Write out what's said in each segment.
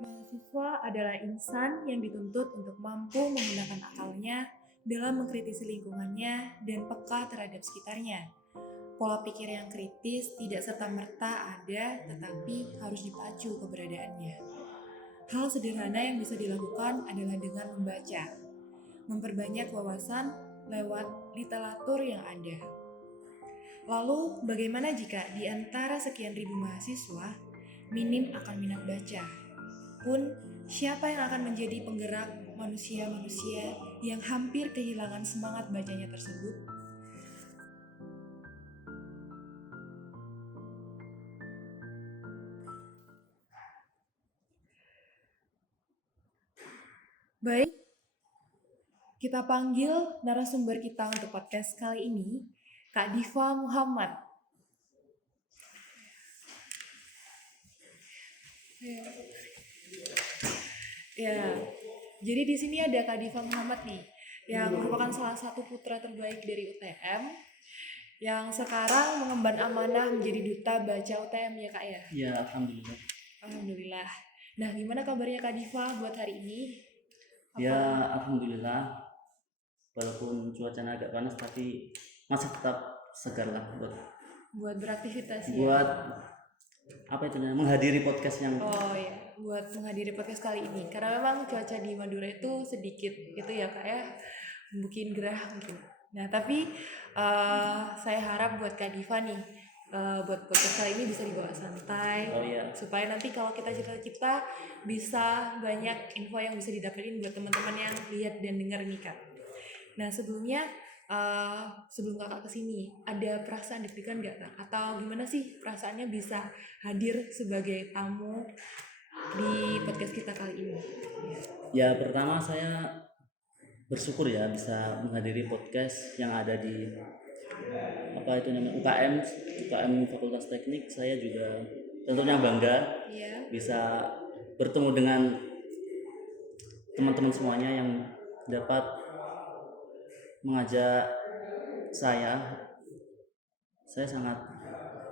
Mahasiswa adalah insan yang dituntut untuk mampu menggunakan akalnya dalam mengkritisi lingkungannya dan peka terhadap sekitarnya. Pola pikir yang kritis tidak serta-merta ada, tetapi harus dipacu keberadaannya. Hal sederhana yang bisa dilakukan adalah dengan membaca, memperbanyak wawasan lewat literatur yang ada. Lalu, bagaimana jika di antara sekian ribu mahasiswa, minim akan minat baca? Pun, siapa yang akan menjadi penggerak manusia-manusia yang hampir kehilangan semangat bacanya tersebut? Baik, kita panggil narasumber kita untuk podcast kali ini, Kak Diva Muhammad. Ya, jadi di sini ada Kak Diva Muhammad nih, yang merupakan salah satu putra terbaik dari UTM, yang sekarang mengemban amanah menjadi duta baca UTM ya Kak ya? Ya, alhamdulillah. Alhamdulillah. Nah, gimana kabarnya Kak Diva buat hari ini? Ya, alhamdulillah. Walaupun cuacanya agak panas, tapi masih tetap segar lah buat beraktivitas ya? buat apa itu namanya, menghadiri podcast yang Oh ya, buat menghadiri podcast kali ini. Karena memang cuaca di Madura itu sedikit gitu ya Kak ya, bikin gerah mungkin. Nah, tapi saya harap buat Kak Diva nih, buat podcast kali ini bisa dibawa santai. Oh iya. Supaya nanti kalau kita cerita-cerita bisa banyak info yang bisa didapetin buat teman-teman yang lihat dan dengar nih Kak. Nah, sebelumnya sebelum kakak kesini ada perasaan deg-degan nggak Kak? Atau gimana sih perasaannya bisa hadir sebagai tamu di podcast kita kali ini? Ya, pertama saya bersyukur ya bisa menghadiri podcast yang ada di apa itu namanya UKM Fakultas Teknik. Saya juga tentunya bangga bisa bertemu dengan teman-teman semuanya yang dapat mengajak saya sangat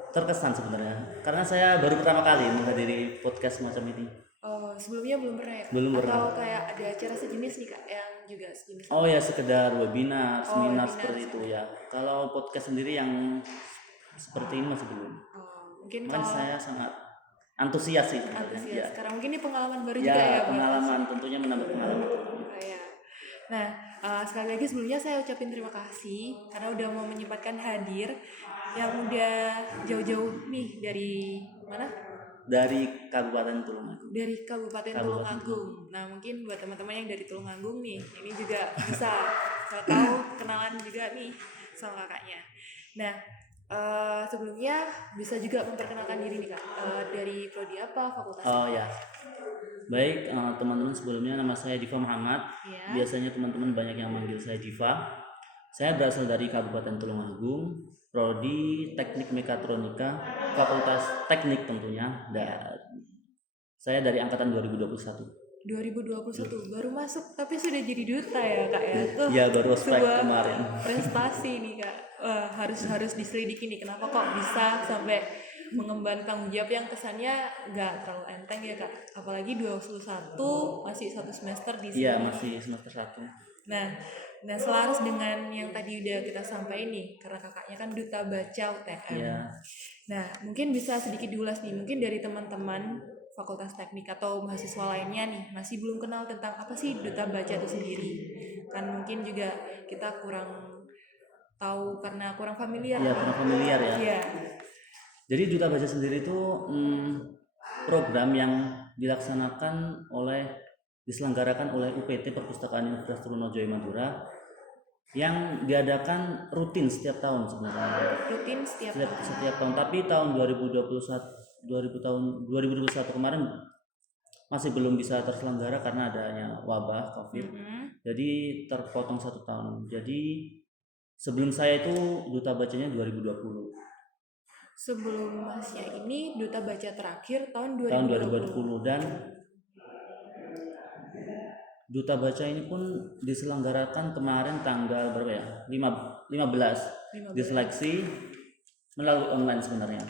terkesan sebenarnya karena saya baru pertama kali menghadiri podcast macam ini. Oh, sebelumnya belum pernah ya? Belum pernah. Atau kayak ada acara sejenis nih Kak yang juga sejenis? Oh ya, sekedar webinar, seminar webinar seperti itu ya. Kalau podcast sendiri yang seperti ini masih belum. Mungkin Cuman kalau saya sangat antusias sih sebenarnya. antusias. Ya. Karena mungkin ini pengalaman baru Ya, juga ya buat pengalaman tentunya menambah pengalaman. ya. Nah, sekali lagi sebelumnya saya ucapin terima kasih karena udah mau menyempatkan hadir, yang udah jauh-jauh nih dari mana? Dari Kabupaten Tulungagung. Dari Kabupaten Tulungagung. Nah, mungkin buat teman-teman yang dari Tulungagung nih, ini juga bisa saya tahu kenalan juga nih sama kakaknya. Nah, sebelumnya bisa juga memperkenalkan diri nih Kak. Dari prodi apa, fakultas apa? Oh ya. Baik, teman-teman, sebelumnya nama saya Diva Muhammad. Ya. Biasanya teman-teman banyak yang manggil saya Diva. Saya berasal dari Kabupaten Tulungagung, prodi Teknik Mekatronika, Fakultas Teknik tentunya. Dan saya dari angkatan 2021. 2021 baru masuk tapi sudah jadi duta ya Kak ya. Tuh, ya baru ospek kemarin. Prestasi nih Kak. Harus diselidiki nih kenapa kok bisa sampai mengemban tanggung jawab yang kesannya nggak terlalu enteng ya Kak. Apalagi 2021 masih satu semester di sini. Iya, masih semester 1. Nah, selaras dengan yang tadi udah kita sampaikan nih, karena kakaknya kan duta baca UTM. Iya. Nah, mungkin bisa sedikit diulas nih, mungkin dari teman-teman Fakultas Teknik atau mahasiswa lainnya nih masih belum kenal tentang apa sih duta baca itu sendiri. Kan mungkin juga kita kurang tahu karena kurang familiar. Iya, kurang familiar ya. Iya. Jadi duta baca sendiri itu program yang diselenggarakan oleh UPT Perpustakaan Universitas Trunojoyo Madura yang diadakan rutin setiap tahun sebenarnya. Rutin setiap tahun. Tapi tahun 2021 kemarin masih belum bisa terselenggara karena adanya wabah COVID. Jadi terpotong 1 tahun. Jadi sebelum saya itu duta bacanya 2020. Sebelum masnya ini duta baca terakhir tahun 2020 dan duta baca ini pun diselenggarakan kemarin tanggal berapa ya? 15. Diseleksi melalui online sebenarnya.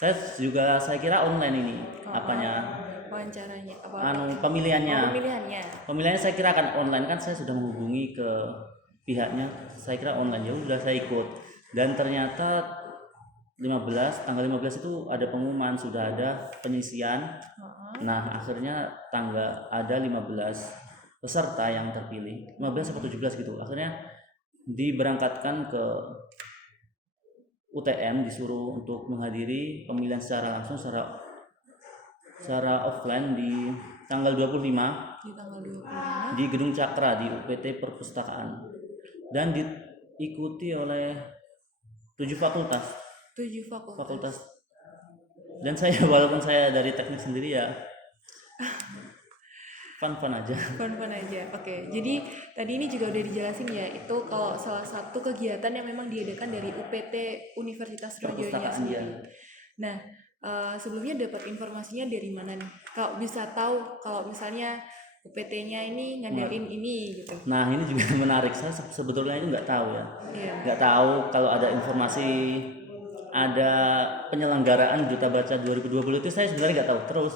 Saya kira online ini apanya. wawancaranya apa? Pemilihannya. Pemilihannya. Saya kira akan online, kan saya sudah menghubungi ke pihaknya, saya kira online, ya udah saya ikut. Dan ternyata tanggal 15 itu ada pengumuman, sudah ada penyisian. Nah, akhirnya ada 15 peserta yang terpilih, 15 atau 17 gitu. Akhirnya diberangkatkan ke UTM, disuruh untuk menghadiri pemilihan secara langsung, secara offline di tanggal 25 di Gedung Cakra di UPT Perpustakaan, dan diikuti oleh 7 fakultas. Dan saya walaupun saya dari teknik sendiri, ya fun aja. Oke. Jadi tadi ini juga udah dijelasin ya, itu kalau salah satu kegiatan yang memang diadakan dari UPT Universitas Sriwijaya sendiri. Ya. Nah, sebelumnya dapat informasinya dari mana nih? Kalau bisa tahu kalau misalnya UPT-nya ini ngadain ini gitu. Nah, ini juga menarik. Saya sebetulnya itu nggak tahu ya. Iya. Nggak tahu kalau ada informasi ada penyelenggaraan Duta Baca 2020 itu, saya sebenarnya nggak tahu. Terus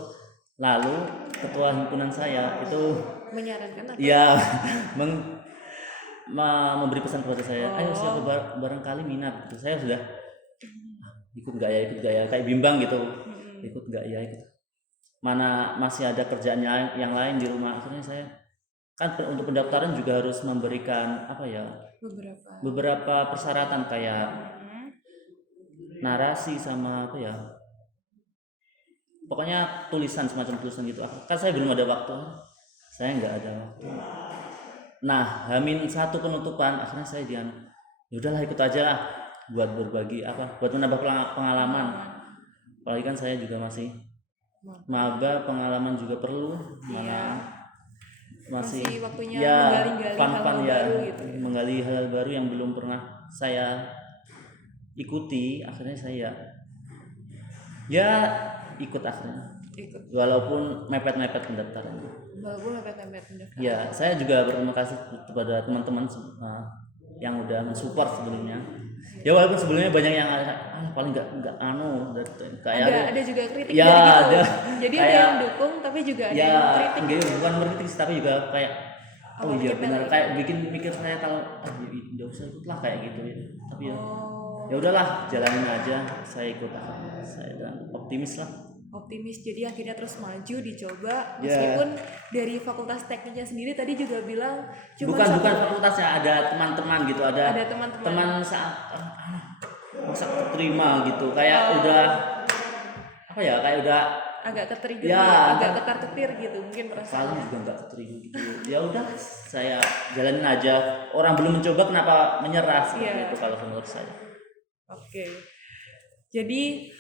lalu ketua himpunan saya itu menyarankan atau? Ya, memberi pesan kepada saya, ayo siapa barangkali minat. Gitu. Saya sudah ikut nggak ya, kayak bimbang gitu. Ikut nggak ya, ikut. Mana masih ada kerjaannya yang lain di rumah. Akhirnya saya kan untuk pendaftaran juga harus memberikan beberapa persyaratan, kayak narasi sama pokoknya semacam tulisan gitu. Kan saya belum ada waktu, saya nggak ada waktu. Nah, H-1 penutupan, akhirnya saya yaudahlah ikut aja lah, buat berbagi buat menambah pengalaman. Apalagi kan saya juga masih maba, pengalaman juga perlu. Masih waktunya menggali-gali hal-hal baru gitu. Menggali hal baru yang belum pernah saya ikuti. Akhirnya saya ikut walaupun mepet-mepet pendaftaran. Ya, saya juga berterima kasih kepada teman-teman yang udah mensupport sebelumnya. Ya, walaupun sebelumnya banyak yang paling nggak kayak ada juga kritik ya, gitu. Ada. Jadi ada yang dukung tapi juga ada yang kritik. Ya, bukan kritik tapi juga kayak iya benar, kayak bikin mikir saya kalau nggak usah ikut lah kayak gitu ya. Tapi ya udahlah, jalanin aja. Saya ikut saya dan optimis, jadi akhirnya terus maju dicoba. Meskipun dari fakultas tekniknya sendiri tadi juga bilang bukan fakultasnya, ada teman-teman gitu, ada teman saat masa terima gitu, kayak udah kayak udah agak ketrigger agak ketar-ketir gitu mungkin perasaan. Paling juga nggak ketrigger gitu. Ya udah, saya jalanin aja. Orang belum mencoba kenapa menyerah seperti itu kalau menurut saya. Oke. Jadi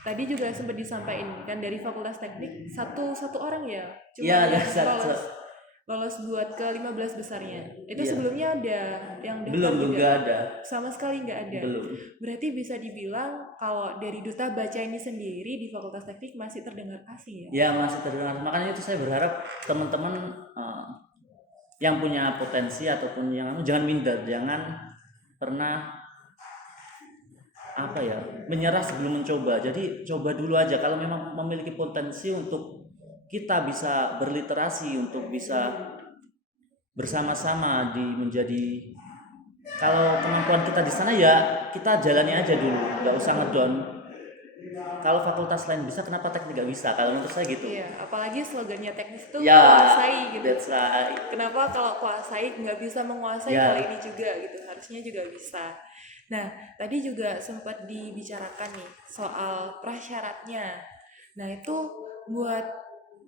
tadi juga sempat disampaikan kan dari Fakultas Teknik satu orang ya, cuma lolos buat ke 15 besarnya. Itu sebelumnya ada yang daftar? Belum ada. Sama sekali nggak ada. Belum. Berarti bisa dibilang kalau dari Duta Baca ini sendiri di Fakultas Teknik masih terdengar asing ya? Ya, masih terdengar. Makanya itu saya berharap teman-teman yang punya potensi ataupun yang jangan minder, jangan pernah menyerah sebelum mencoba. Jadi coba dulu aja. Kalau memang memiliki potensi untuk kita bisa berliterasi, untuk bisa bersama-sama menjadi, kalau kemampuan kita di sana ya kita jalani aja dulu, nggak usah ngedown. Kalau fakultas lain bisa, kenapa teknik nggak bisa? Kalau menurut saya gitu. Iya, apalagi slogannya teknik itu kuasai gitu. That's right. Kenapa kalau kuasai nggak bisa menguasai kali ini juga gitu? Harusnya juga bisa. Nah, tadi juga sempat dibicarakan nih soal prasyaratnya. Nah, itu buat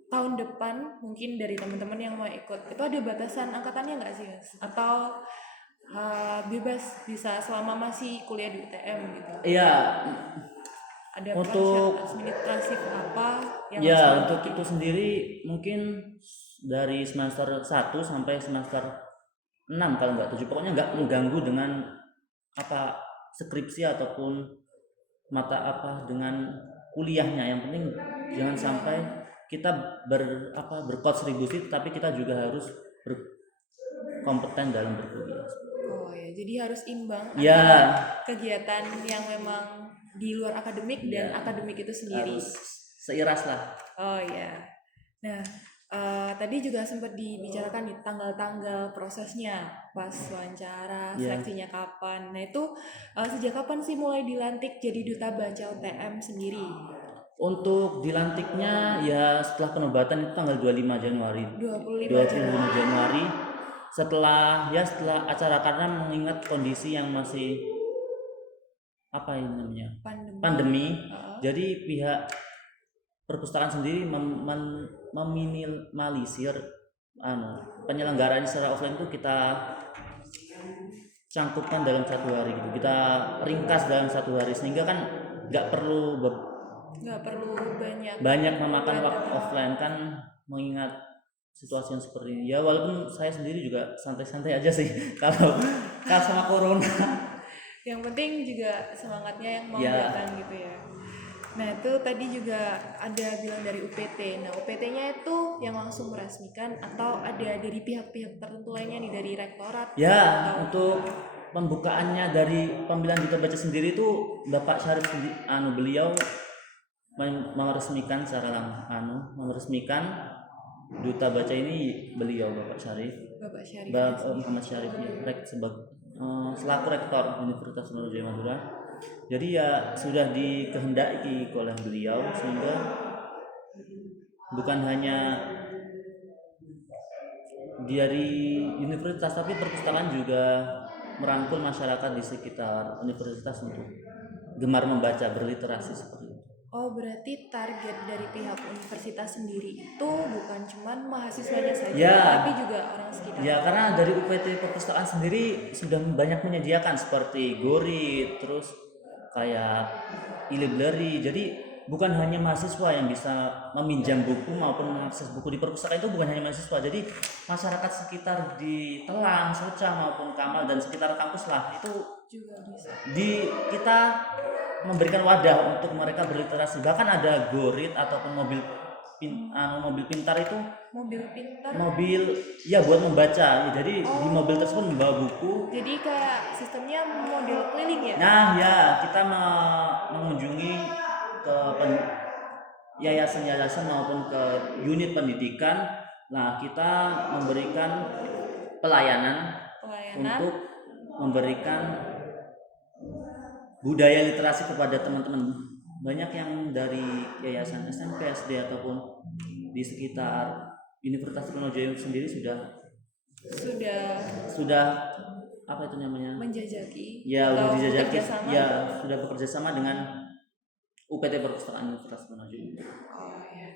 tahun depan mungkin dari teman-teman yang mau ikut, itu ada batasan angkatannya nggak sih, Mas? Atau bebas bisa selama masih kuliah di UTM gitu? Iya. Ada prasyarat administratif apa yang untuk itu sendiri mungkin dari semester 1 sampai semester 6 kalau nggak 7, pokoknya nggak mengganggu dengan skripsi ataupun mata dengan kuliahnya. Yang penting jangan sampai kita berkontribusi tapi kita juga harus berkompeten dalam berkuliah. Jadi harus imbang antara kegiatan yang memang di luar akademik dan akademik itu sendiri. seiras lah. Oh iya. Nah, tadi juga sempat dibicarakan nih tanggal-tanggal prosesnya pas wawancara, Ya, seleksinya kapan. Nah itu sejak kapan sih mulai dilantik jadi duta baca UTM sendiri? untuk dilantiknya ya setelah penobatan itu tanggal 25 Januari. 25 25 Januari. Januari setelah acara, karena mengingat kondisi yang masih apa ini namanya pandemi. Heeh. Jadi pihak perpustakaan sendiri meminimalisir penyelenggaraan secara offline itu kita cangkupkan dalam 1 hari gitu, kita ringkas dalam 1 hari sehingga kan nggak perlu Nggak perlu banyak banyak memakan waktu Banyak. offline kan, mengingat situasi yang seperti ini ya. Walaupun saya sendiri juga santai-santai aja sih kalau sama corona. Yang penting juga semangatnya yang mau Ya. datang gitu ya. Nah itu tadi juga ada bilang dari UPT. Nah UPT-nya itu yang langsung meresmikan atau ada dari pihak-pihak tertentu lainnya nih, dari rektorat? Ya, atau untuk pembukaannya dari pemilihan duta baca sendiri itu Bapak Syarif beliau meresmikan meresmikan duta baca ini, beliau Bapak Syarif. Bapak Syarif. Bapak Muhammad Syarif ya, selaku rektor Universitas Sriwijaya Madura. Jadi ya sudah dikehendaki oleh beliau sehingga bukan hanya dari universitas tapi perpustakaan juga merangkul masyarakat di sekitar universitas untuk gemar membaca, berliterasi seperti itu. Oh berarti target dari pihak universitas sendiri itu bukan cuman mahasiswanya saja, Ya. tapi juga orang sekitar. Ya, karena dari UPT perpustakaan sendiri sudah banyak menyediakan seperti Gorit, terus kayak e-library. Jadi bukan hanya mahasiswa yang bisa meminjam buku maupun mengakses buku di perpustakaan, itu bukan hanya mahasiswa. Jadi masyarakat sekitar di Telang, Soca maupun Kamal dan sekitar kampus lah itu Juga bisa. kita memberikan wadah untuk mereka berliterasi. Bahkan ada Gorit ataupun mobil pintar itu Mobil pintar. mobil ya buat membaca. Jadi di mobil tersebut membawa buku. Jadi kayak sistemnya model keliling ya? Nah ya, kita mengunjungi ke yayasan-yayasan maupun ke unit pendidikan. Nah, kita memberikan pelayanan untuk memberikan budaya literasi kepada teman-teman. Banyak yang dari yayasan SMP, SD ataupun di sekitar Universitas Sriwijaya sendiri sudah apa itu namanya? Menjajaki. Ya, atau dijajaki. bekerja sama. Ya, sudah bekerja sama dengan UPT Perpustakaan Universitas Sriwijaya. Oh ya.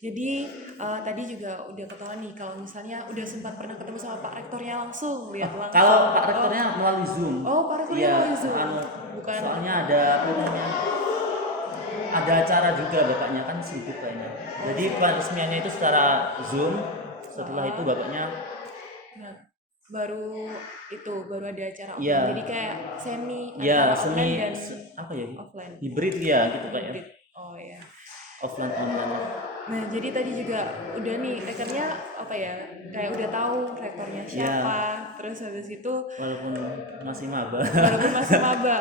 Jadi tadi juga udah ketahuan nih kalau misalnya udah sempat pernah ketemu sama Pak Rektornya langsung, lihat langsung. Kalau Pak Rektornya melalui Zoom. Oh, Pak Rektornya melalui Zoom. Bukan. Soalnya ada acara juga bapaknya, kan sibuk kayaknya. Jadi peresmiannya itu secara Zoom. Setelah itu bapaknya baru ada acara offline. Ya. Jadi kayak semi semi dan apa ya? offline. Hibrid ya gitu kayaknya. Oh ya. Offline online. Nah, jadi tadi juga udah nih rektornya apa ya? Kayak udah tahu rektornya siapa. Terus habis itu walaupun masih maba,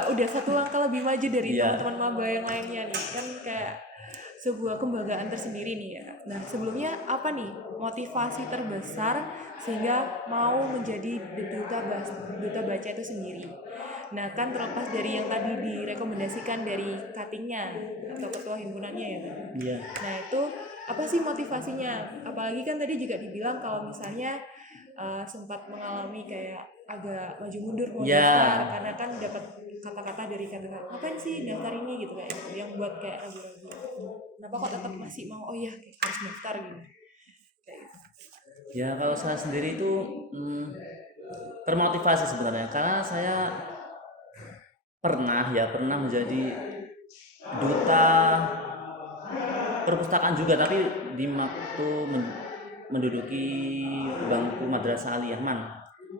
udah satu langkah lebih maju dari teman-teman maba yang lainnya nih. Kan kayak sebuah kebanggaan tersendiri nih ya. Nah, sebelumnya apa nih motivasi terbesar sehingga mau menjadi duta baca itu sendiri? Nah, kan terlepas dari yang tadi direkomendasikan dari cuttingnya atau ketua himpunannya ya kan? Iya. Nah, itu apa sih motivasinya? Apalagi kan tadi juga dibilang kalau misalnya sempat mengalami kayak agak maju mundur mau daftar karena kan dapat kata-kata dari kata-kata ngapain sih daftar ini gitu kayak gitu, yang buat kayak ragu-ragu. Kenapa kok tetap masih mau harus daftar gitu? Kayak gitu. Ya kalau saya sendiri itu termotivasi sebenarnya karena saya pernah menjadi duta perpustakaan juga, tapi di waktu menduduki bangku Madrasah Aliyahman.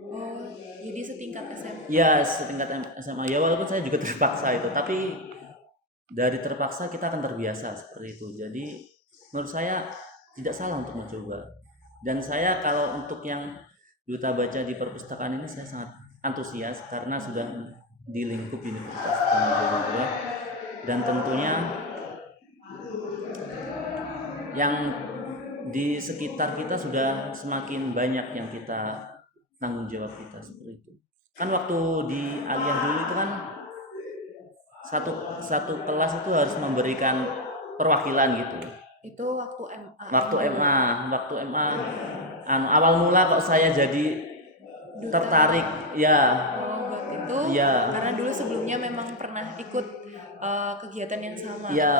Oh, jadi setingkat SMA? Ya, setingkat SMA. Ya walaupun saya juga terpaksa itu, tapi dari terpaksa kita akan terbiasa seperti itu. Jadi menurut saya tidak salah untuk mencoba. Dan saya kalau untuk yang duta baca di perpustakaan ini saya sangat antusias karena sudah di lingkup Universitas Sriwijaya dan tentunya yang di sekitar kita sudah semakin banyak yang kita tanggung jawab kita seperti itu. Kan waktu di aliyah dulu itu kan satu satu kelas itu harus memberikan perwakilan gitu. Itu waktu MA. Waktu MA awal mula kok saya jadi Duta. tertarik ya. Oh, buat itu. Iya. Karena dulu sebelumnya memang pernah ikut kegiatan yang sama. Iya.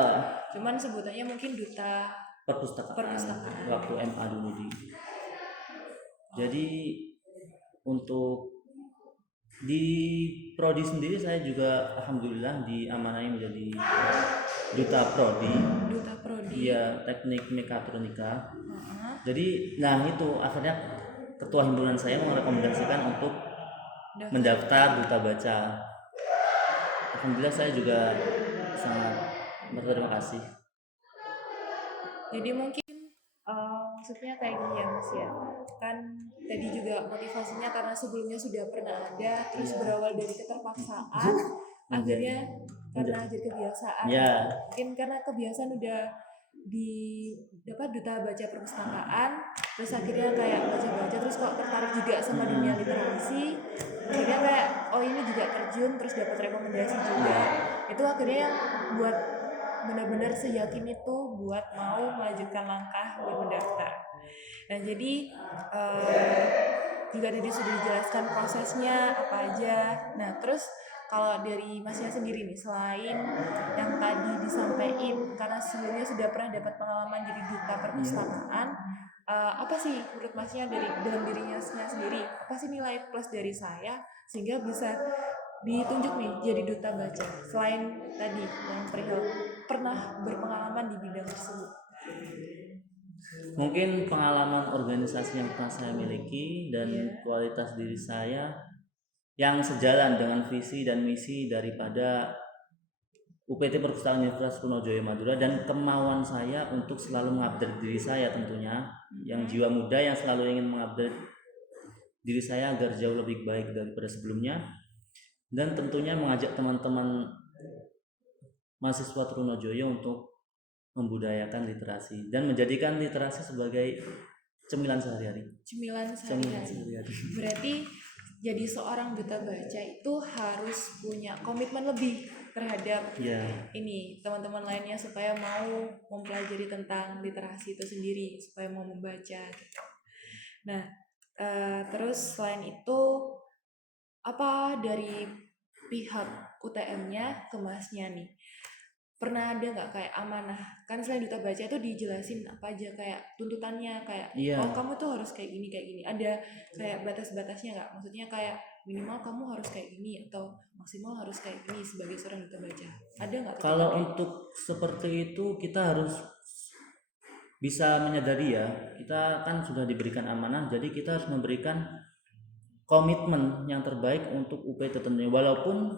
Cuman sebutannya mungkin duta perpustakaan. Waktu MA dulu Jadi untuk di prodi sendiri saya juga alhamdulillah diamanahi menjadi duta prodi. Iya, teknik mekatronika. Jadi itu akhirnya ketua himpunan saya merekomendasikan untuk mendaftar duta baca. Alhamdulillah saya juga sangat berterima kasih. Jadi mungkin maksudnya kayak gini ya Mas ya, kan tadi juga motivasinya karena sebelumnya sudah pernah ada, terus berawal dari keterpaksaan, akhirnya karena jadi kebiasaan. Mungkin karena kebiasaan udah di dapat duta baca perpustakaan, terus akhirnya kayak baca-baca, terus kok tertarik juga sama dunia literasi, akhirnya kayak oh ini juga terjun, terus dapat rekomendasi juga, itu akhirnya buat benar-benar seyakin itu buat mau melanjutkan langkah buat mendaftar. Nah jadi juga tadi sudah dijelaskan prosesnya apa aja. Nah terus kalau dari Masnya sendiri nih, selain yang tadi disampaikan karena sebelumnya sudah pernah dapat pengalaman jadi duta perpustakaan, apa sih menurut Masnya dari dalam dirinya sendiri, apa sih nilai plus dari saya sehingga bisa ditunjuk nih jadi duta baca selain tadi yang perihal pernah berpengalaman di bidang tersebut? Mungkin pengalaman organisasi yang pernah saya miliki dan kualitas diri saya yang sejalan dengan visi dan misi daripada UPT Perpustakaan Universitas Trunojoyo Madura dan kemauan saya untuk selalu mengupdate diri saya tentunya, yang jiwa muda yang selalu ingin mengupdate diri saya agar jauh lebih baik daripada sebelumnya, dan tentunya mengajak teman-teman mahasiswa Trunojoyo untuk membudayakan literasi dan menjadikan literasi sebagai cemilan sehari-hari. Berarti jadi seorang duta baca itu harus punya komitmen lebih terhadap ini teman-teman lainnya supaya mau mempelajari tentang literasi itu sendiri, supaya mau membaca gitu. Nah, terus selain itu apa dari pihak UTM-nya ke Masnya nih? Pernah ada nggak kayak amanah? Kan selain duta baca itu dijelasin apa aja kayak tuntutannya kayak oh kamu tuh harus kayak gini. Ada kayak batas-batasnya nggak? Maksudnya kayak minimal kamu harus kayak gini atau maksimal harus kayak gini sebagai seorang duta baca. Ada nggak? Kalau untuk seperti itu kita harus bisa menyadari ya, kita kan sudah diberikan amanah, jadi kita harus memberikan komitmen yang terbaik untuk UPT tentunya. Walaupun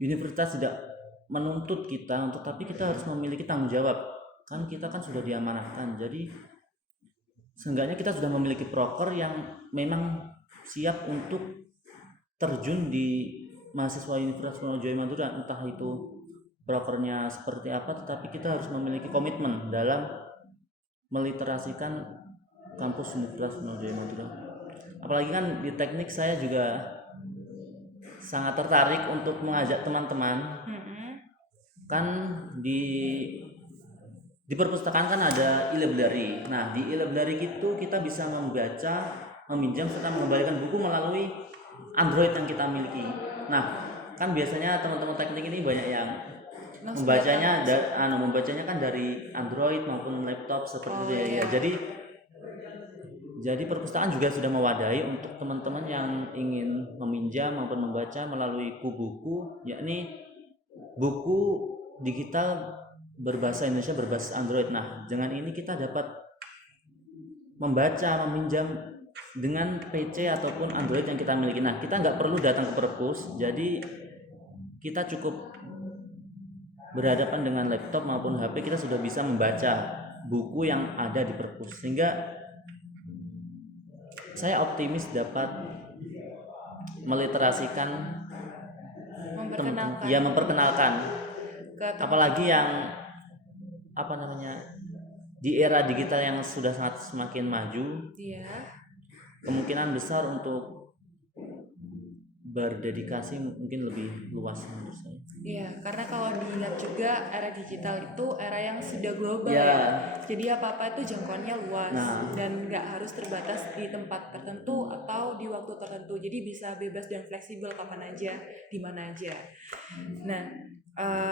universitas tidak menuntut kita, tetapi kita harus memiliki tanggung jawab. Kan kita kan sudah diamanahkan, jadi seenggaknya kita sudah memiliki proker yang memang siap untuk terjun di mahasiswa Universitas Trunojoyo Madura, entah itu prokernya seperti apa, tetapi kita harus memiliki komitmen dalam meliterasikan kampus Universitas Trunojoyo Madura. Apalagi kan di teknik saya juga sangat tertarik untuk mengajak teman-teman. Kan di perpustakaan kan ada e-library. Nah, di e-library itu kita bisa membaca, meminjam serta mengembalikan buku melalui Android yang kita miliki. Nah, kan biasanya teman-teman teknik ini banyak yang membacanya kan dari Android maupun laptop seperti itu ya. Jadi perpustakaan juga sudah mewadahi untuk teman-teman yang ingin meminjam maupun membaca melalui buku, yakni buku digital berbahasa Indonesia berbasis Android. Nah, dengan ini kita dapat membaca, meminjam dengan PC ataupun Android yang kita miliki. Nah, kita nggak perlu datang ke perpus, jadi kita cukup berhadapan dengan laptop maupun HP, kita sudah bisa membaca buku yang ada di perpus. Sehingga saya optimis dapat meliterasikan, memperkenalkan. Apalagi yang di era digital yang sudah sangat semakin maju, Iya. kemungkinan besar untuk berdedikasi mungkin lebih luas menurut saya. Iya, karena kalau dilihat juga era digital itu era yang sudah global Ya. ya. Jadi apa-apa itu jangkauannya luas Nah. dan nggak harus terbatas di tempat tertentu atau di waktu tertentu. Jadi bisa bebas dan fleksibel kapan aja, di mana aja. Nah,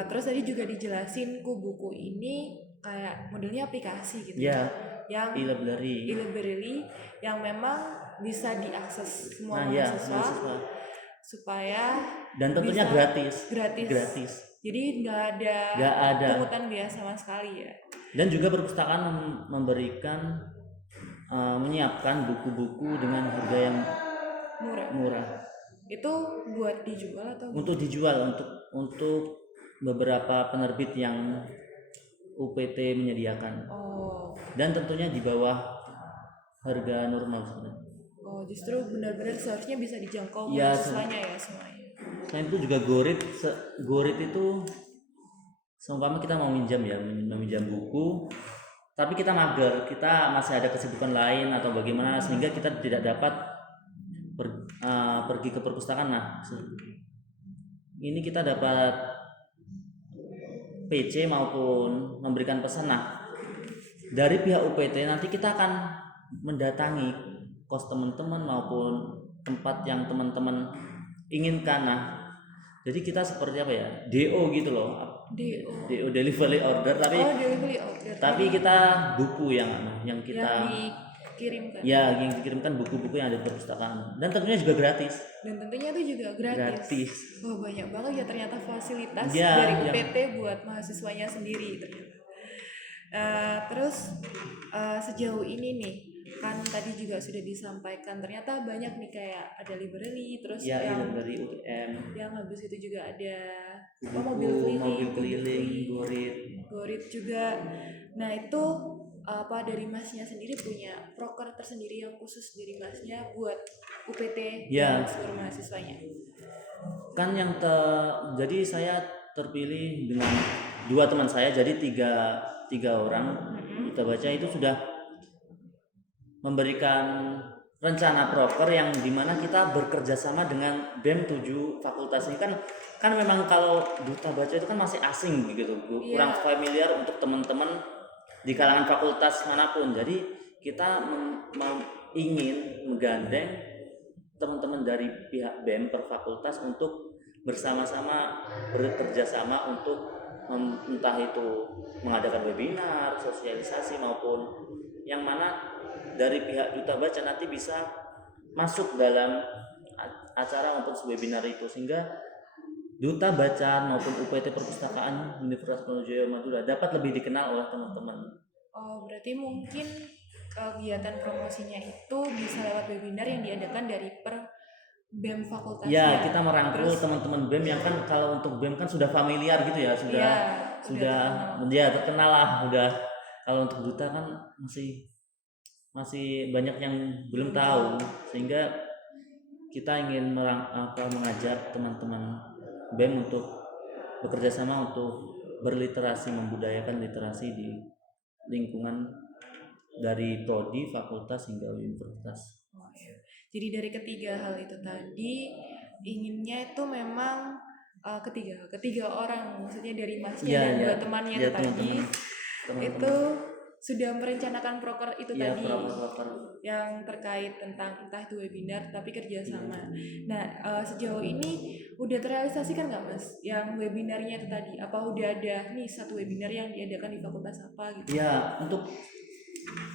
terus tadi juga dijelasin buku ini kayak modelnya aplikasi gitu Ya, yang e-library yang memang bisa diakses semua Nah, ya, mahasiswa mahasiswa. supaya Dan tentunya bisa gratis. Jadi nggak ada pungutan biaya sama sekali ya. Dan juga perpustakaan memberikan menyiapkan buku-buku dengan harga yang murah. Itu buat dijual atau Untuk dijual untuk beberapa penerbit yang UPT menyediakan. Oh. Dan tentunya di bawah harga normal sebenarnya. Oh, justru benar-benar seharusnya bisa dijangkau Ya, mahasiswanya ya semuanya. Selain itu juga Gorit itu seumpama kita mau meminjam buku, tapi kita mager, kita masih ada kesibukan lain atau bagaimana sehingga kita tidak dapat pergi ke perpustakaan. Nah, ini kita dapat PC maupun memberikan pesan. Nah, dari pihak UPT nanti kita akan mendatangi kos teman-teman maupun tempat yang teman-teman inginkan. Nah, jadi kita seperti apa ya, DO gitu loh, DO delivery order, tapi kita buku yang kita dikirimkan. Ya, yang dikirimkan buku-buku yang ada di perpustakaan dan tentunya juga gratis. Dan tentunya itu juga gratis. Wah, banyak banget ya ternyata fasilitas Ya, dari UPT buat mahasiswanya sendiri ternyata. Terus sejauh ini nih kan tadi juga sudah disampaikan ternyata banyak nih kayak ada library terus ya, yang dari UTM yang habis itu juga ada mobil keliling Gorit juga. Nah itu apa dari masnya sendiri punya proker tersendiri yang khusus dari masnya buat UPT dan seluruh mahasiswanya? Kan jadi saya terpilih dengan 2 teman saya, jadi tiga orang. Duta Baca itu sudah memberikan rencana proker yang dimana kita bekerja sama dengan BEM 7 fakultas ini kan memang kalau Duta Baca itu kan masih asing gitu, kurang familiar untuk teman-teman di kalangan fakultas manapun. Jadi kita ingin menggandeng teman-teman dari pihak BEM per fakultas untuk bersama-sama bekerja sama untuk entah itu mengadakan webinar, sosialisasi maupun yang mana dari pihak Duta Baca nanti bisa masuk dalam acara maupun webinar itu sehingga Duta Baca maupun UPT Perpustakaan Universitas Brawijaya Madura dapat lebih dikenal oleh teman-teman. Oh, berarti mungkin kegiatan promosinya itu bisa lewat webinar yang diadakan dari per BEM fakultasnya. Ya, kita merangkul teman-teman BEM yang kan kalau untuk BEM kan sudah familiar gitu ya, sudah terkenal lah, kalau untuk Duta kan masih banyak yang belum tahu, sehingga kita ingin mengajak teman-teman BEM untuk bekerja sama untuk berliterasi, membudayakan literasi di lingkungan dari prodi, fakultas hingga universitas. Oh, iya. Jadi dari ketiga hal itu tadi inginnya itu memang ketiga orang, maksudnya dari masnya dan dua temannya tadi itu sudah merencanakan proker itu tadi yang terkait tentang entah itu webinar tapi kerjasama. Nah sejauh ini udah terrealisasikan nggak mas yang webinarnya itu tadi? Apa udah ada nih satu webinar yang diadakan di fakultas apa gitu? Ya,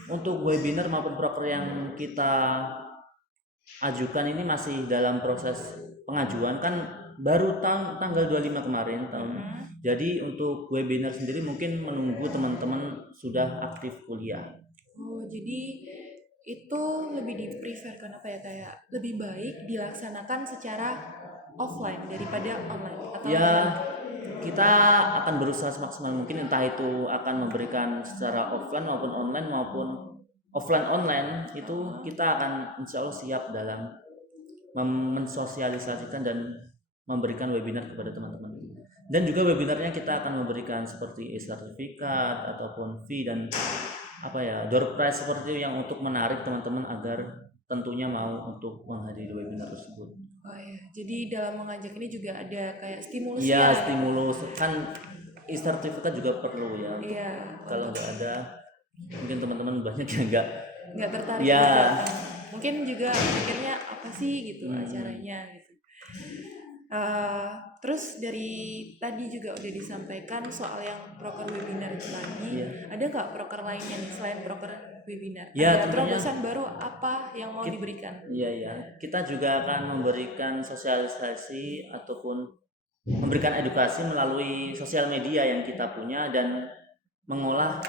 untuk webinar maupun proker yang kita ajukan ini masih dalam proses pengajuan, kan baru tanggal 25 kemarin tahun. Jadi untuk webinar sendiri mungkin menunggu teman-teman sudah aktif kuliah. Oh, jadi itu lebih di-preferkan apa ya, kayak lebih baik dilaksanakan secara offline daripada online atau ya kita akan berusaha semaksimal mungkin, entah itu akan memberikan secara offline maupun online maupun offline online, itu kita akan insya Allah siap dalam mensosialisasikan dan memberikan webinar kepada teman-teman. Dan juga webinarnya kita akan memberikan seperti e-sertifikat ataupun fee dan door prize seperti itu yang untuk menarik teman-teman agar tentunya mau untuk menghadiri webinar tersebut. Oh ya, jadi dalam mengajak ini juga ada kayak stimulus Iya, ya. stimulus kan e-sertifikat juga perlu ya. Iya, Kalau untuk nggak ada, mungkin teman-teman banyak yang nggak. nggak tertarik Ya. untuk datang. Mungkin juga pikirnya apa sih gitu acaranya gitu. Terus dari tadi juga udah disampaikan soal yang proker webinar itu tadi. Iya. Ada nggak proker lainnya nih selain proker webinar? Ya, Ada tentunya. terobosan baru apa yang mau diberikan? Iya. Kita juga akan memberikan sosialisasi ataupun memberikan edukasi melalui sosial media yang kita punya dan mengolah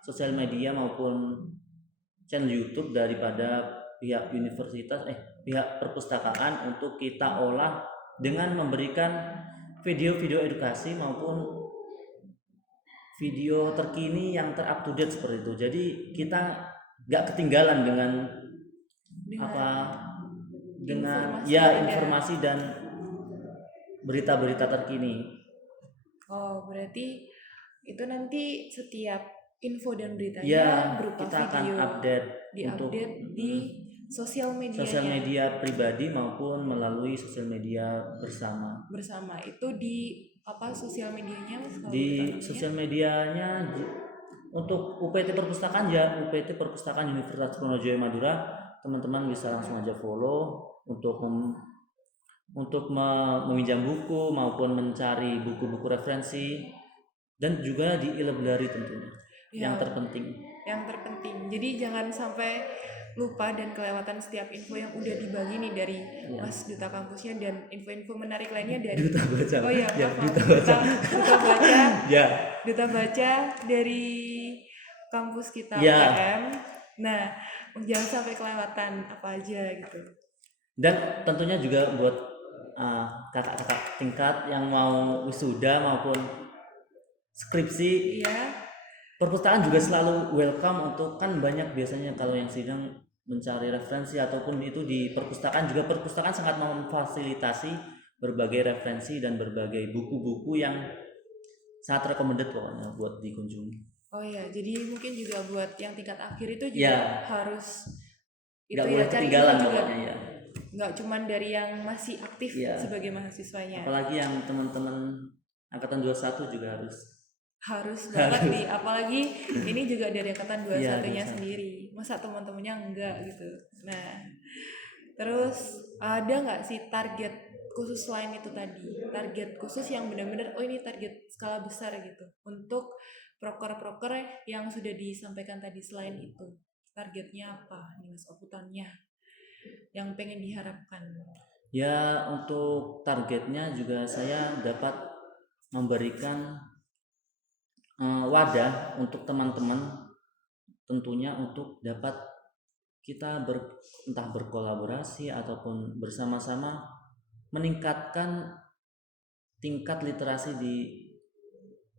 sosial media maupun channel YouTube daripada pihak pihak perpustakaan untuk kita olah dengan memberikan video-video edukasi maupun video terkini yang ter up to date seperti itu. Jadi kita nggak ketinggalan dengan informasi dan berita-berita terkini. Oh, berarti itu nanti setiap info dan beritanya Ya, berupa kita akan video update di sosial media pribadi maupun melalui sosial media bersama. Itu di sosial medianya? Di sosial medianya untuk UPT Perpustakaan UPT Perpustakaan Universitas Trunojoyo Madura, teman-teman bisa langsung aja follow untuk meminjam buku maupun mencari buku-buku referensi dan juga di e-library tentunya. Yang terpenting. Jadi jangan sampai lupa dan kelewatan setiap info yang udah dibagi nih dari Mas Duta Kampusnya dan info-info menarik lainnya dari Duta Baca. Oh iya, Duta Baca. Ya. Duta Baca dari kampus kita UGM. Nah, jangan sampai kelewatan apa aja gitu. Dan tentunya juga buat kakak-kakak tingkat yang mau wisuda maupun skripsi. Iya. Perpustakaan juga selalu welcome untuk, kan banyak biasanya kalau yang sidang mencari referensi ataupun itu di perpustakaan juga, perpustakaan sangat memfasilitasi berbagai referensi dan berbagai buku-buku yang sangat recommended pokoknya buat dikunjungi. Oh iya, jadi mungkin juga buat yang tingkat akhir itu juga harus nggak boleh ketinggalan pokoknya ya. Nggak cuman dari yang masih aktif sebagai mahasiswanya. Apalagi yang teman-teman angkatan 21 juga harus banget nih, apalagi ini juga dari angkatan 21-nya sendiri. Masa teman-temannya enggak gitu. Nah, terus ada nggak sih target khusus selain itu tadi? Target khusus yang benar-benar ini target skala besar gitu untuk proker-proker yang sudah disampaikan tadi. Selain itu, targetnya apa nih Mas Oputannya yang pengen diharapkan? Ya, untuk targetnya juga saya dapat memberikan wadah untuk teman-teman tentunya untuk dapat kita entah berkolaborasi ataupun bersama-sama meningkatkan tingkat literasi di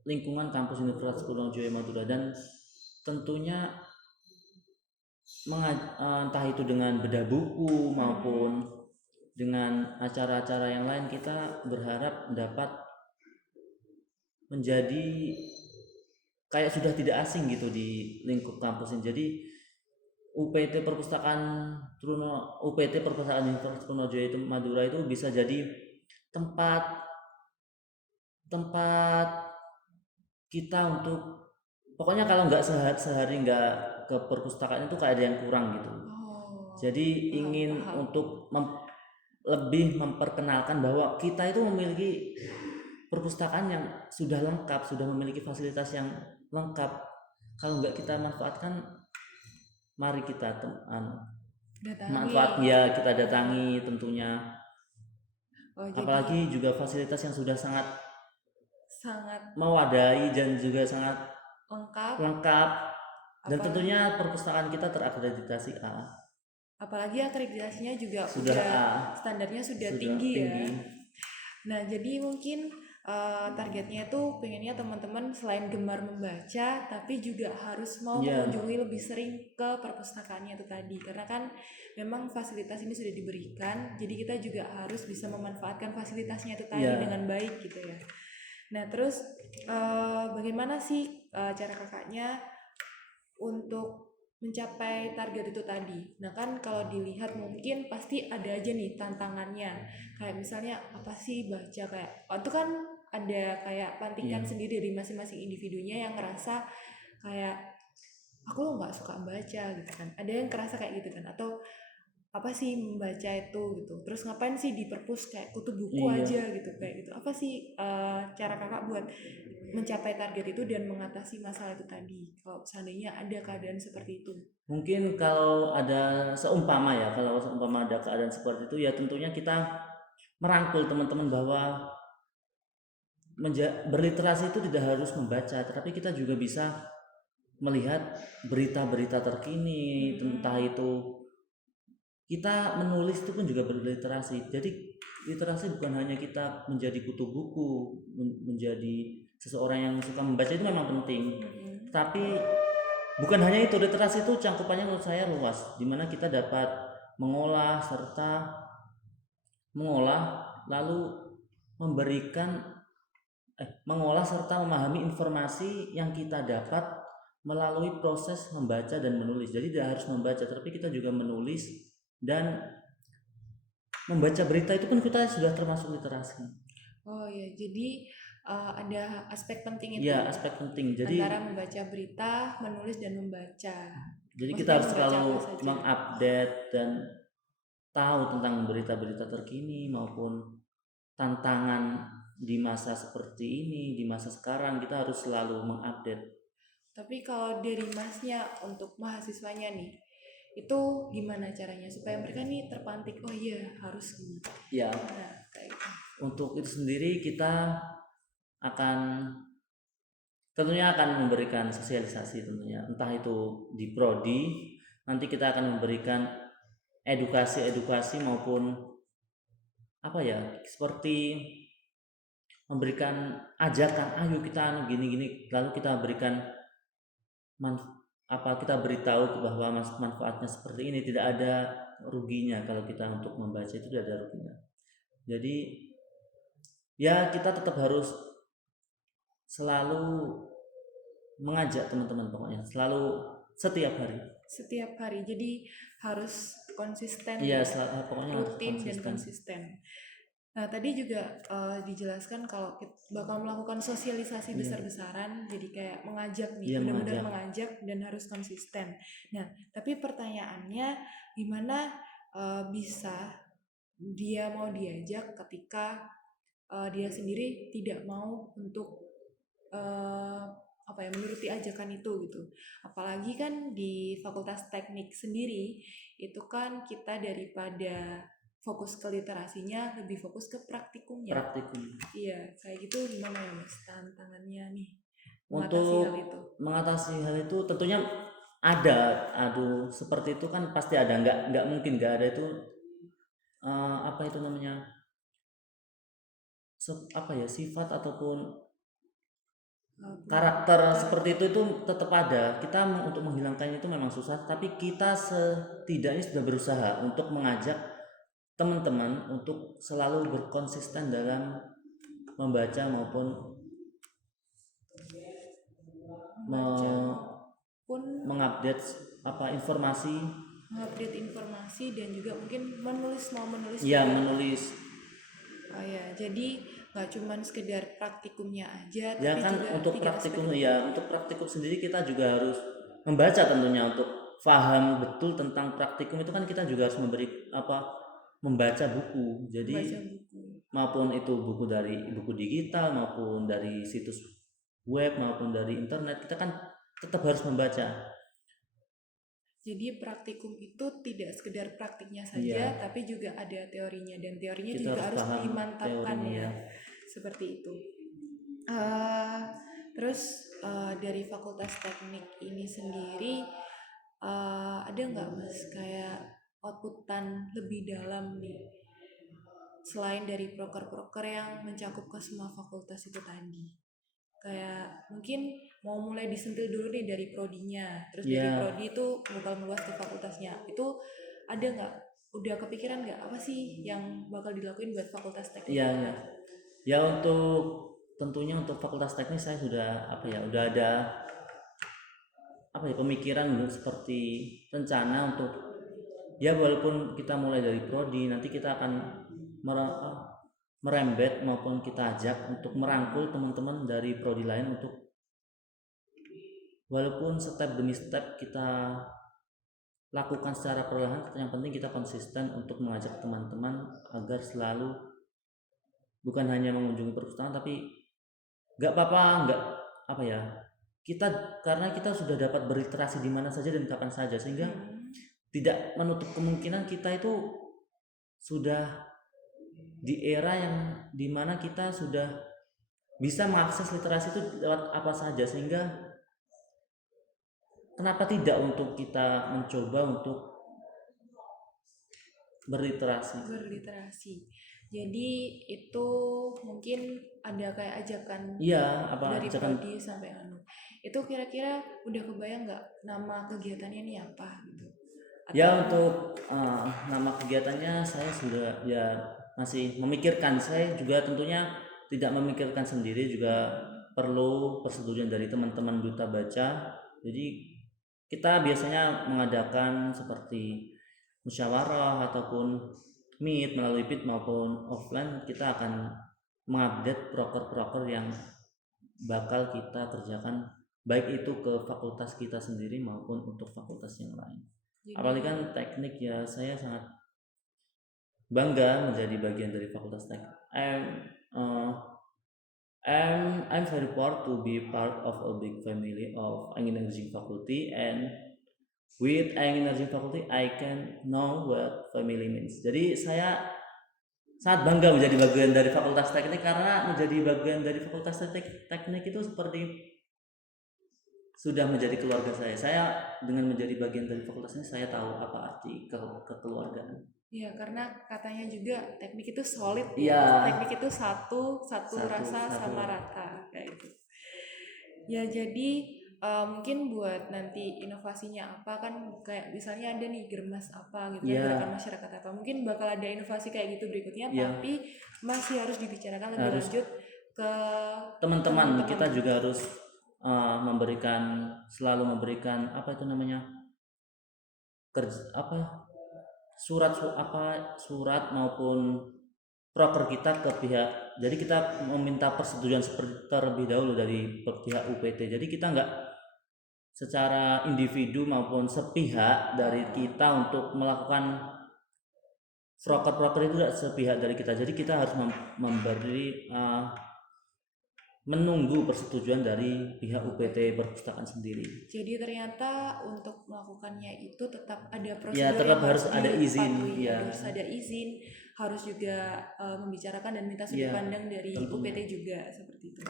lingkungan kampus Universitas Trunojoyo Madura, dan tentunya entah itu dengan bedah buku maupun dengan acara-acara yang lain, kita berharap dapat menjadi kayak sudah tidak asing gitu di lingkup kampus ini. Jadi UPT Perpustakaan Universitas Trunojoyo Madura itu bisa jadi tempat kita untuk, pokoknya kalau nggak sehari nggak ke perpustakaan itu kayak ada yang kurang gitu. Jadi ingin untuk lebih memperkenalkan bahwa kita itu memiliki perpustakaan yang sudah lengkap, sudah memiliki fasilitas yang lengkap. Kalau nggak kita manfaatkan, mari kita kita datangi tentunya. Apalagi juga fasilitas yang sudah sangat mewadahi dan juga sangat lengkap. Dan tentunya perpustakaan kita terakreditasi A. Apalagi akreditasinya juga standarnya sudah tinggi ya. Nah, jadi mungkin targetnya itu pengennya teman-teman selain gemar membaca, tapi juga harus mau mengunjungi lebih sering ke perpustakaannya itu tadi. Karena kan memang fasilitas ini sudah diberikan, jadi kita juga harus bisa memanfaatkan fasilitasnya itu tadi dengan baik gitu ya. Nah, terus bagaimana sih cara kakaknya untuk mencapai target itu tadi. Nah kan kalau dilihat mungkin pasti ada aja nih tantangannya. Kayak misalnya apa sih baca kayak itu kan ada kayak pantikan Iya. sendiri dari masing-masing individunya yang ngerasa kayak aku lo nggak suka baca gitu kan. Ada yang kerasa kayak gitu kan atau apa sih membaca itu gitu. Terus ngapain sih di perpus kayak kutu buku Iya. aja gitu kayak gitu. Apa sih cara kakak buat mencapai target itu dan mengatasi masalah itu tadi kalau seandainya ada keadaan seperti itu? Mungkin kalau ada seumpama ya, kalau seumpama ada keadaan seperti itu ya tentunya kita merangkul teman-teman bahwa berliterasi itu tidak harus membaca, tetapi kita juga bisa melihat berita-berita terkini, entah itu kita menulis itu pun juga berliterasi. Jadi literasi bukan hanya kita menjadi kutu buku, menjadi seseorang yang suka membaca itu memang penting. Tapi bukan hanya itu, literasi itu cangkupannya menurut saya luas, di mana kita dapat mengolah lalu memberikan mengolah serta memahami informasi yang kita dapat melalui proses membaca dan menulis. Jadi tidak harus membaca, tapi kita juga menulis dan membaca berita itu pun kita sudah termasuk literasi. Oh ya, jadi ada aspek penting itu. Iya, aspek penting. Jadi antara membaca berita, menulis dan membaca. jadi kita Maksudnya harus membaca selalu apa saja? mengupdate dan tahu tentang berita-berita terkini maupun tantangan di masa seperti ini, di masa sekarang kita harus selalu mengupdate. Tapi kalau dari masnya untuk mahasiswanya nih, itu gimana caranya supaya mereka nih terpantik, oh iya harus gini. Ya, Nah, kayak gitu. untuk itu sendiri kita akan tentunya akan memberikan sosialisasi tentunya, entah itu di prodi, nanti kita akan memberikan edukasi maupun apa ya, seperti memberikan ajakan, ayo kita gini-gini, lalu kita berikan kita beritahu bahwa manfaatnya seperti ini, tidak ada ruginya kalau kita untuk membaca itu tidak ada ruginya. Jadi ya kita tetap harus selalu mengajak teman-teman, pokoknya selalu setiap hari, jadi harus konsisten iya ya, pokoknya rutin dan konsisten. Nah tadi juga dijelaskan kalau kita bakal melakukan sosialisasi besar-besaran, jadi kayak mengajak nih, benar-benar mengajak dan harus konsisten. Nah tapi pertanyaannya gimana bisa dia mau diajak ketika dia sendiri tidak mau untuk menuruti ajakan itu gitu. Apalagi kan di Fakultas Teknik sendiri itu kan kita daripada fokus ke literasinya lebih fokus ke praktikumnya. Iya, kayak gitu gimana ya Mas tantangannya nih mengatasi hal itu tentunya ada. Seperti itu kan pasti ada, nggak mungkin nggak ada itu sifat ataupun karakter seperti itu tetap ada. Kita untuk menghilangkannya itu memang susah, tapi kita setidaknya sudah berusaha untuk mengajak teman-teman untuk selalu berkonsisten dalam membaca maupun mengupdate informasi dan juga mungkin menulis. Iya, menulis. Oh ya, jadi nggak cuma sekedar praktikumnya aja, Ya tapi kan juga untuk praktikum sendiri kita juga harus membaca tentunya untuk paham betul tentang praktikum itu kan kita juga harus membaca buku. Jadi maupun itu buku dari buku digital maupun dari situs web maupun dari internet, kita kan tetap harus membaca. Jadi praktikum itu tidak sekedar praktiknya saja, tapi juga ada teorinya, dan teorinya kita juga harus dimantapkan ya. Seperti itu. Terus dari Fakultas Teknik ini sendiri ada nggak Mas kayak outputan lebih dalam nih selain dari proker-proker yang mencakup ke semua fakultas itu tadi? Kayak mungkin mau mulai disentil dulu nih dari prodinya, terus dari prodi itu bakal meluas ke fakultasnya. Itu ada nggak? Udah kepikiran nggak apa sih yang bakal dilakuin buat Fakultas Teknik? Iya. Ya tentunya untuk Fakultas Teknik saya sudah ada pemikiran seperti rencana untuk ya walaupun kita mulai dari prodi nanti kita akan merembet maupun kita ajak untuk merangkul teman-teman dari prodi lain untuk walaupun step demi step kita lakukan secara perlahan, yang penting kita konsisten untuk mengajak teman-teman agar selalu bukan hanya mengunjungi perpustakaan tapi nggak apa-apa nggak apa ya kita karena kita sudah dapat berliterasi di mana saja dan kapan saja sehingga tidak menutup kemungkinan kita itu sudah di era yang dimana kita sudah bisa mengakses literasi itu lewat apa saja sehingga kenapa tidak untuk kita mencoba untuk berliterasi. Jadi itu mungkin ada kayak ajakan Iya, apa dari ajakan prodi sampai itu kira-kira udah kebayang nggak nama kegiatannya ini apa gitu? Ya untuk nama kegiatannya saya sudah ya masih memikirkan. Saya juga tentunya tidak memikirkan sendiri, juga perlu persetujuan dari teman-teman duta baca. Jadi kita biasanya mengadakan seperti musyawarah ataupun meet melalui Meet maupun offline. Kita akan mengupdate proker-proker yang bakal kita kerjakan baik itu ke fakultas kita sendiri maupun untuk fakultas yang lain. Apalagi kan teknik ya, saya sangat bangga menjadi bagian dari fakultas teknik. I'm very proud to be part of a big family of engineering faculty, and with engineering faculty I can know what family means. Jadi saya sangat bangga menjadi bagian dari fakultas teknik karena menjadi bagian dari fakultas teknik itu seperti sudah menjadi keluarga saya. Saya dengan menjadi bagian dari fakultas ini saya tahu apa arti kekeluargaan. Iya, karena katanya juga teknik itu solid ya. Teknik itu satu rasa sama rata kayak gitu. Ya jadi mungkin buat nanti inovasinya apa kan kayak misalnya ada nih Germas apa gitu kan, gerakan masyarakat apa, mungkin bakal ada inovasi kayak gitu berikutnya, tapi masih harus dibicarakan lebih lanjut ke teman-teman. Kita juga harus selalu memberikan apa itu namanya surat maupun proker kita ke pihak. Jadi kita meminta persetujuan terlebih dahulu dari pihak UPT. Jadi kita nggak secara individu maupun sepihak dari kita untuk melakukan proker itu tidak sepihak dari kita. Jadi kita harus menunggu persetujuan dari pihak UPT perpustakaan sendiri. Jadi ternyata untuk melakukannya itu tetap ada prosedur. Ya, tetap harus ada izin. Ya. Harus ada izin, harus juga membicarakan dan minta sudut pandang dari UPT juga seperti itu.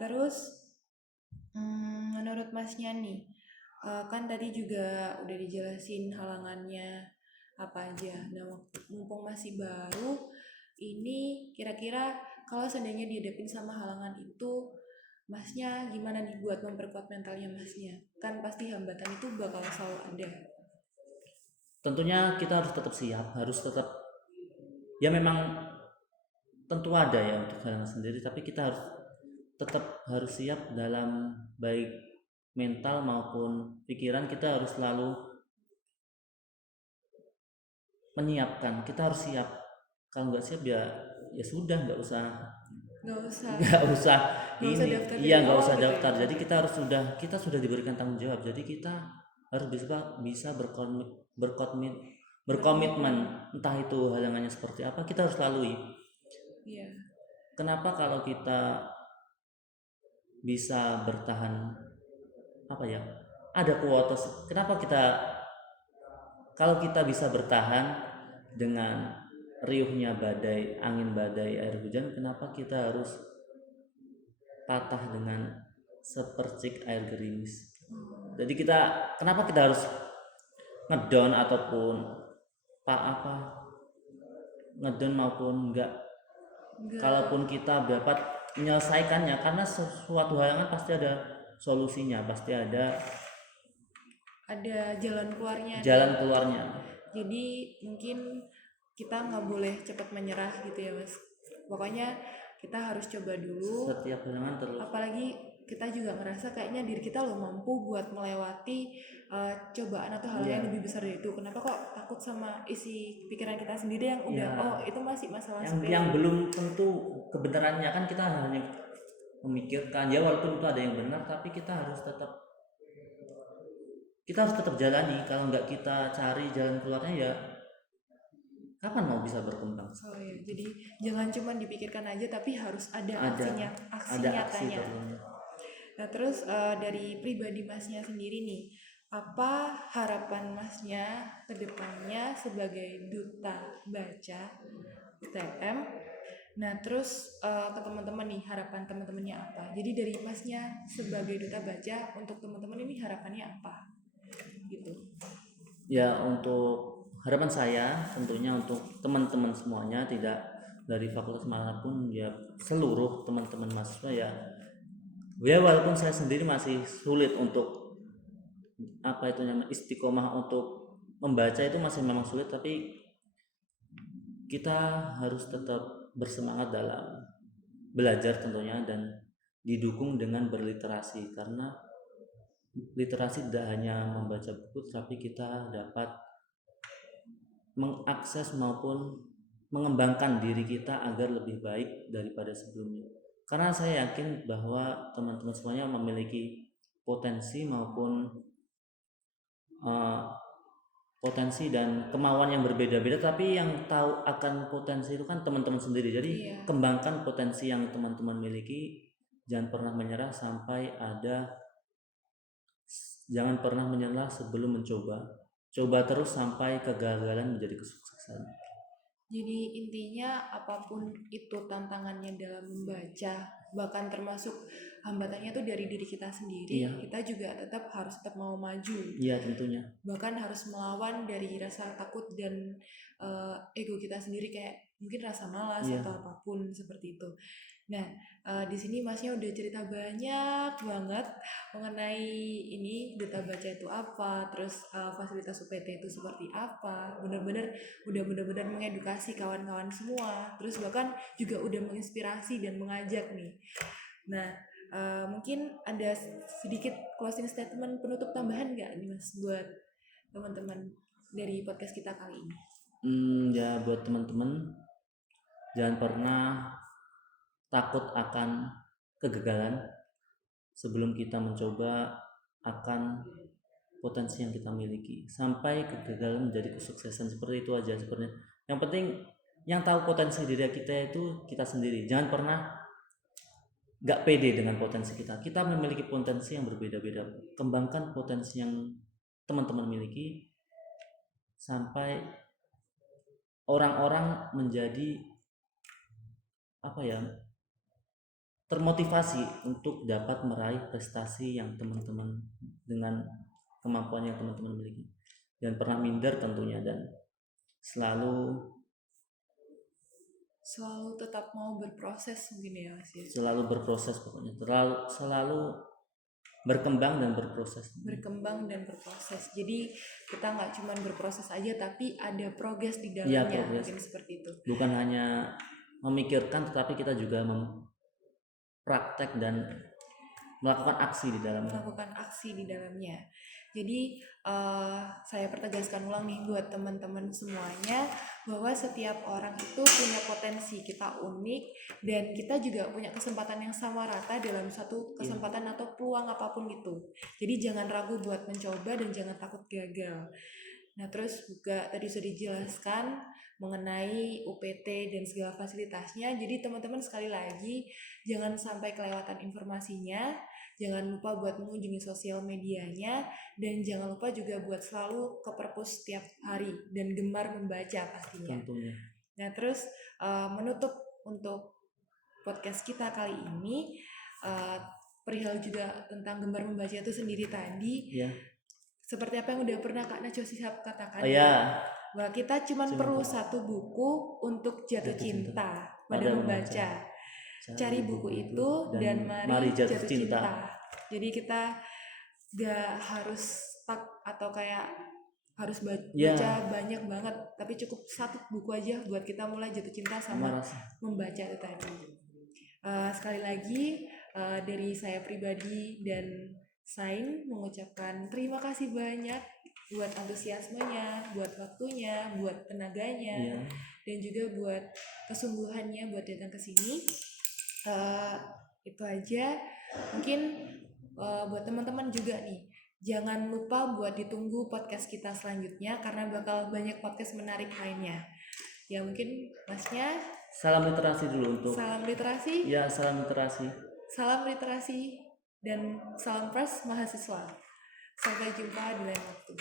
Terus menurut Masnya nih, kan tadi juga udah dijelasin halangannya apa aja. Nah, mumpung masih baru, ini kira-kira kalau seandainya dihadapin sama halangan itu, Masnya gimana nih buat memperkuat mentalnya Masnya? Kan pasti hambatan itu bakal selalu ada. Tentunya kita harus tetap siap, harus tetap ya memang tentu ada ya untuk halangan sendiri, tapi kita harus siap dalam baik mental maupun pikiran. Kita harus selalu menyiapkan. Kita harus siap. Kalau nggak siap ya sudah nggak usah daftar. Jadi kita sudah diberikan tanggung jawab. Jadi kita harus bisa berkomitmen, entah itu halangannya seperti apa, kita harus lalui. Kenapa kalau kita bisa bertahan ada kuota, kenapa kalau kita bisa bertahan dengan riuhnya badai, angin badai, air hujan, kenapa kita harus patah dengan sepercik air gerimis? Jadi kenapa kita harus ngedown ataupun ngedown maupun enggak. Kalaupun kita dapat menyelesaikannya, karena suatu halangan pasti ada solusinya, pasti ada jalan keluarnya. Jadi mungkin kita nggak boleh cepat menyerah gitu ya Mas. Pokoknya kita harus coba dulu. Setiap halangan terus. Apalagi kita juga ngerasa kayaknya diri kita loh mampu buat melewati cobaan atau hal Iya. yang lebih besar dari itu. Kenapa kok takut sama isi pikiran kita sendiri yang udah Iya. oh itu masih masalah yang sepele. belum tentu kebenarannya, kan kita hanya memikirkan ya, walaupun itu ada yang benar tapi kita harus tetap jalani. Kalau nggak kita cari jalan keluarnya, ya kapan mau bisa berkembang? Oh iya, jadi jangan cuma dipikirkan aja tapi harus ada aksi Ada aksi nyatanya. tentunya. Nah terus dari pribadi masnya sendiri nih, apa harapan masnya ke depannya sebagai duta baca UTM? Nah terus ke teman-teman nih, harapan teman-temannya apa? Jadi dari masnya sebagai duta baca untuk teman-teman ini harapannya apa? Gitu. Ya, untuk harapan saya tentunya untuk teman-teman semuanya, tidak dari fakultas manapun, ya seluruh teman-teman mahasiswa, ya walaupun saya sendiri masih sulit untuk istiqomah untuk membaca, itu masih memang sulit, tapi kita harus tetap bersemangat dalam belajar tentunya, dan didukung dengan berliterasi, karena literasi tidak hanya membaca buku, tapi kita dapat mengakses maupun mengembangkan diri kita agar lebih baik daripada sebelumnya. Karena saya yakin bahwa teman-teman semuanya memiliki potensi maupun potensi dan kemauan yang berbeda-beda, tapi yang tahu akan potensi itu kan teman-teman sendiri. Jadi kembangkan potensi yang teman-teman miliki, jangan pernah menyerah jangan pernah menyerah sebelum mencoba. Coba terus sampai kegagalan menjadi kesuksesan. Jadi intinya apapun itu tantangannya dalam membaca, bahkan termasuk hambatannya tuh dari diri kita sendiri, kita juga tetap mau maju. Iya, tentunya. Bahkan harus melawan dari rasa takut dan ego kita sendiri, kayak mungkin rasa malas atau apapun seperti itu. Nah, di sini masnya udah cerita banyak banget mengenai ini duta baca itu apa, terus fasilitas UPT itu seperti apa. Udah bener-bener mengedukasi kawan-kawan semua, terus bahkan juga udah menginspirasi dan mengajak nih. Nah, mungkin ada sedikit closing statement penutup tambahan nggak nih Mas buat teman-teman dari podcast kita kali ini? Ya buat teman-teman, jangan pernah takut akan kegagalan sebelum kita mencoba akan potensi yang kita miliki, sampai kegagalan menjadi kesuksesan. Seperti itu aja sebenarnya. Yang penting yang tahu potensi diri kita itu kita sendiri. Jangan pernah gak pede dengan potensi kita. Kita memiliki potensi yang berbeda-beda. Kembangkan potensi yang teman-teman miliki sampai orang-orang menjadi termotivasi untuk dapat meraih prestasi yang teman-teman dengan kemampuan yang teman-teman miliki. Jangan pernah minder tentunya, dan selalu tetap mau berproses mungkin ya Mas ya. Selalu berproses pokoknya. Selalu berkembang dan berproses. Jadi kita nggak cuma berproses aja, tapi ada progres di dalamnya. Mungkin seperti itu. Bukan hanya memikirkan, tetapi kita juga praktek dan melakukan aksi di dalamnya. Jadi saya pertegaskan ulang nih buat teman-teman semuanya, bahwa setiap orang itu punya potensi, kita unik, dan kita juga punya kesempatan yang sama rata dalam satu kesempatan atau peluang apapun itu. Jadi jangan ragu buat mencoba dan jangan takut gagal. Nah terus juga tadi sudah dijelaskan mengenai UPT dan segala fasilitasnya. Jadi teman-teman sekali lagi jangan sampai kelewatan informasinya, jangan lupa buat mengunjungi sosial medianya, dan jangan lupa juga buat selalu ke perpus setiap hari dan gemar membaca pastinya. Tentunya. Nah terus menutup untuk podcast kita kali ini, perihal juga tentang gemar membaca itu sendiri tadi. Seperti apa yang udah pernah Kak Najwa Shihab katakan, bahwa kita cuma perlu satu buku untuk jatuh cinta pada membaca. Cari buku itu dan mari jatuh cinta. Jadi kita gak harus stuck atau kayak harus baca banyak banget, tapi cukup satu buku aja buat kita mulai jatuh cinta sama membaca itu tadi. Sekali lagi Dari saya pribadi dan Sain mengucapkan terima kasih banyak buat antusiasmenya, buat waktunya, buat tenaganya, Iya. dan juga buat kesungguhannya buat datang ke sini. Itu aja. Mungkin buat teman-teman juga nih, jangan lupa buat ditunggu podcast kita selanjutnya karena bakal banyak podcast menarik lainnya. Ya mungkin masnya Salam literasi dulu untuk. salam literasi, Ya, salam literasi. salam literasi, dan salam pers mahasiswa. Sampai jumpa di lain waktu.